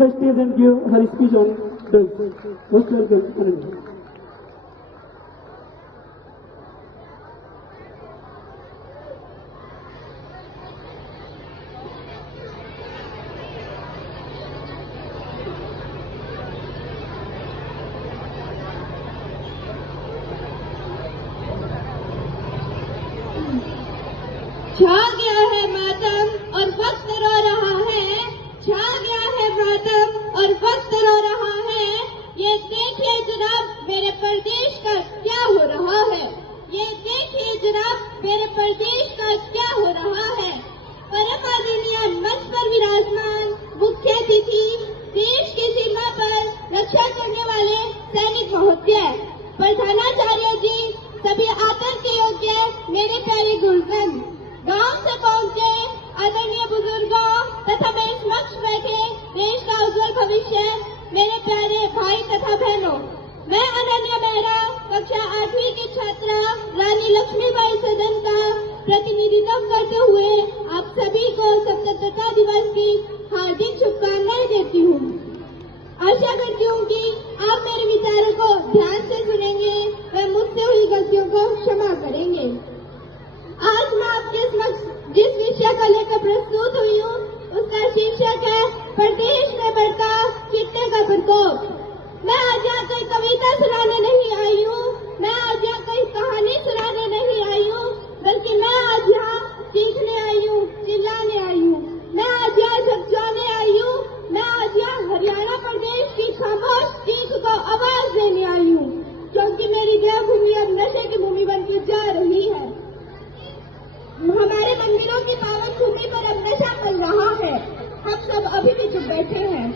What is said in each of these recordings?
on the stage and give her speech on drugs. Most welcome, Ananya. छा गया है मातम और वक्त रो रहा है, छा गया है मातम और वक्त रो रहा है। ये देखिए जनाब मेरे प्रदेश का क्या हो रहा है, ये देखिए जनाब मेरे प्रदेश का क्या हो रहा है। परम आदरणीय मंच पर विराजमान मुख्य अतिथि, देश की सीमा पर रक्षा करने वाले सैनिक महोदय, प्रधानाचार्य जी, सभी आदर के योग्य मेरे प्यारे गुरुजन, गांव से पहुंचे आदरणीय बुजुर्गों तथा मेरे समक्ष बैठे देश का उज्जवल भविष्य मेरे प्यारे भाई तथा बहनों, मैं अनन्या मेहरा कक्षा 8वीं की छात्रा रानी लक्ष्मीबाई सदन का प्रतिनिधित्व करते हुए आप सभी को स्वतंत्रता दिवस की हार्दिक शुभकामनाएं देती हूँ। आशा करती हूँ कि आप मेरे विचारों को ध्यान से सुनेंगे व मुझसे हुई गलतियों को क्षमा करेंगे। आज मैं आपके समक्ष जिस विषय को लेकर प्रस्तुत हुई हूँ उसका शीर्षक है प्रदेश में बढ़ता चिट्टे का प्रकोप। मैं आज यहाँ कोई कविता सुनाने नहीं आई हूँ, मैं आज यहाँ कोई कहानी सुनाने नहीं आई हूँ, बल्कि मैं आज यहाँ सीखने आई हूँ, चिल्लाने आई हूँ, मैं आज यहाँ झकझोरने आई हूँ, मैं आज यहाँ हरियाणा प्रदेश की खामोश चीख को आवाज देने आई हूँ, क्योंकि मेरी देवभूमि अब नशे की भूमि बनती जा रही है। हमारे मंदिरों की पावन भूमि पर अब नशा चल रहा है, हम सब अभी भी चुप बैठे हैं।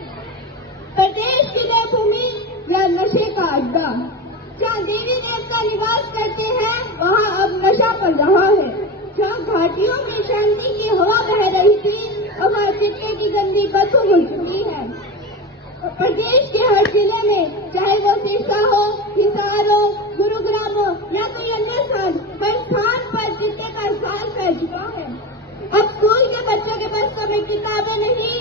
प्रदेश की देवभूमि या नशे का अड्डा, जहाँ देवी देवता निवास करते हैं वहाँ अब नशा चल रहा है। जहाँ घाटियों में शांति की हवा बह रही थी अब वहाँ चिट्टे की गंदी बदबू घुल चुकी है। प्रदेश के हर जिले में, चाहे वो सिरसा हो, हिसार हो, गुरुग्राम हो या कोई अन्य स्थान, हर स्थान पर चिट्टे का साल फैल चुका है। अब स्कूल के बच्चों के पास में किताबें नहीं,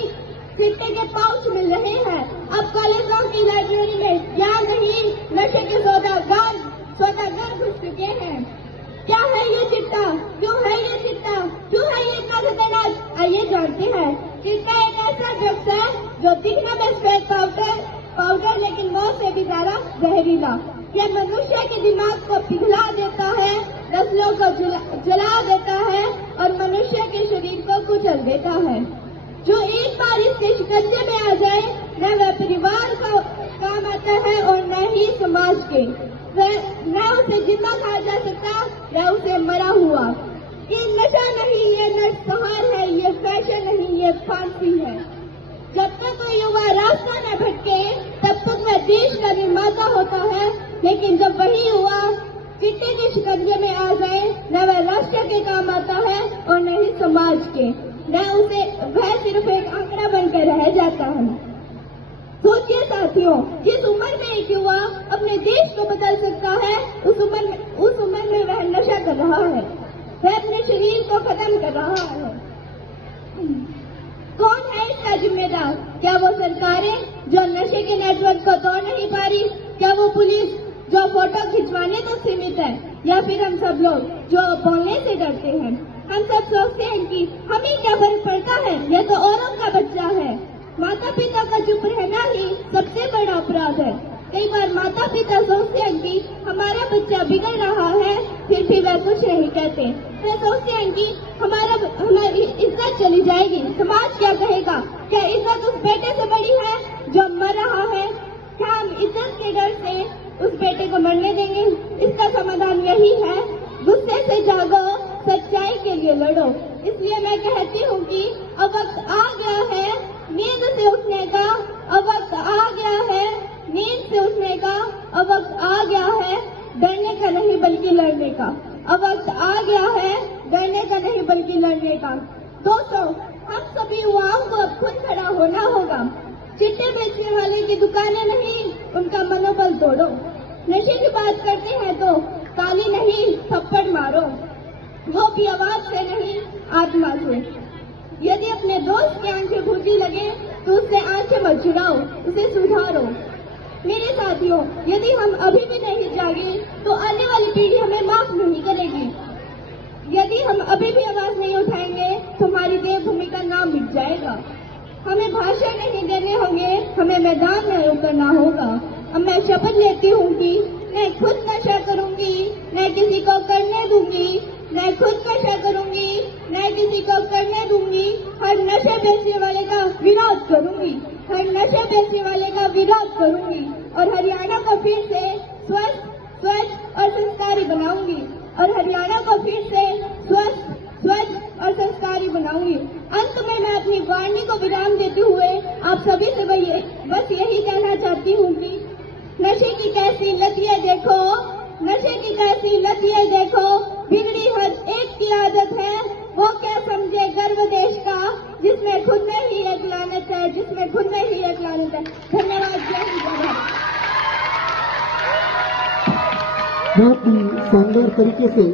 चिट्टे के पाउच मिल रहे हैं। अब कॉलेजों की लाइब्रेरी में ज्ञान नहीं, नशे के सौदागर घुस चुके हैं। क्या है ये चिट्टा, क्यों है ये चिट्टा, क्यों है ये इतना खतरनाक, आइए जानते हैं। चिट्टा एक ऐसा ड्रग्स है जो दिखने में सफेद पाउडर लेकिन मौत से भी ज्यादा जहरीला। यह मनुष्य के दिमाग को पिघला देता है, नस्लों को जला देता है और मनुष्य के शरीर को कुचल देता है। जो एक बार इसके शिकंजे में आ जाए न वह परिवार का काम आता है और न ही समाज के, न उसे जिंदा कहा जा सकता न उसे मरा हुआ। ये नशा नहीं, ये नरसंहार है, ये फैशन नहीं, ये फांसी है। जब तक कोई युवा रास्ता न भटके तब तक वह देश का निर्माता होता है, लेकिन जब वही युवा चिट्टे के शिकंजे में आ जाए न वह राष्ट्र के काम आता है और न ही समाज के, वह सिर्फ एक आंकड़ा बनकर रह जाता है। सोचिए साथियों, जिस उम्र में एक युवा अपने देश को बदल सकता है उस उम्र में वह नशा कर रहा है, वह अपने शरीर को खत्म कर रहा है। कौन है इसका जिम्मेदार? क्या वो सरकारें जो नशे के नेटवर्क को तोड़ नहीं पा रही? क्या वो पुलिस जो फोटो खिंचवाने तक सीमित है? या फिर हम सब लोग जो बोलने से डरते हैं? हम सब सोचते हैं कि हमें क्या फर्क पड़ता है, यह तो औरों का बच्चा है। माता पिता का चुप रहना ही सबसे बड़ा अपराध है। कई बार माता पिता सोचते हैं कि हमारा बच्चा बिगड़ रहा है, फिर भी वह कुछ नहीं कहते। वे सोचते हैं कि हमारी इज्जत चली जाएगी, समाज क्या कहेगा? क्या इज्जत उस बेटे से बड़ी है जो मर रहा है? क्या हम इज्जत के डर से उस बेटे को मरने देंगे? इसका समाधान यही है, गुस्से से जागो, सच्चाई के लिए लड़ो। इसलिए मैं कहती हूँ कि अब वक्त आ गया है नींद से उठने का, अब वक्त आ गया है नींद से उठने का, अब वक्त आ गया है डरने का नहीं बल्कि लड़ने का, अब वक्त आ गया है डरने का नहीं बल्कि लड़ने का। दोस्तों, हम सभी युवाओं को अब खुद खड़ा होना होगा। चिट्टे बेचने वाले की दुकानें नहीं, उनका मनोबल तोड़ो। नशे की बात करते हैं तो ताली नहीं थप्पड़ मारो, वो भी आवाज से नहीं आत्मा से। यदि अपने दोस्त की आंखें भूजी लगे तो उससे आंखें मत चुराओ, उसे सुधारो। मेरे साथियों, यदि हम अभी भी नहीं जागे तो आने वाली पीढ़ी हमें माफ नहीं करेगी। यदि हम अभी भी आवाज नहीं उठाएंगे तो हमारी देवभूमि का नाम मिट जाएगा। हमें भाषण नहीं देने होंगे, हमें मैदान में उतरना होगा। अब मैं शपथ लेती हूँ कि मैं खुद नशा करूंगी, मैं किसी को करने दूंगी। मैं खुद नशा करूंगी, मैं किसी को करने दूंगी। हर नशे बेचने वाले का विरोध करूंगी, हर नशे बेचने वाले का विरोध करूंगी और हरियाणा को फिर से स्वस्थ, स्वच्छ और संस्कारी बनाऊंगी और हरियाणा को फिर से स्वस्थ, स्वच्छ और संस्कारी बनाऊंगी। अंत में मैं अपनी वाणी को विराम देते हुए आप सभी से बस यही कहना चाहती हूँ कि नशे की कैसी लत ये देखो, नशे की कैसी लत ये देखो, बिगड़ी हर एक की आदत है, वो क्या समझे गर्व देश का, जिसमें खुद में ही एक लानत है, जिसमें खुद में ही एक लानत है। धन्यवाद। जय हिंद, जय भारत। बहुत ही शानदार तरीके से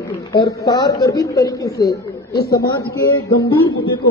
और सार गर्भित तरीके से इस समाज के गंभीर मुद्दे को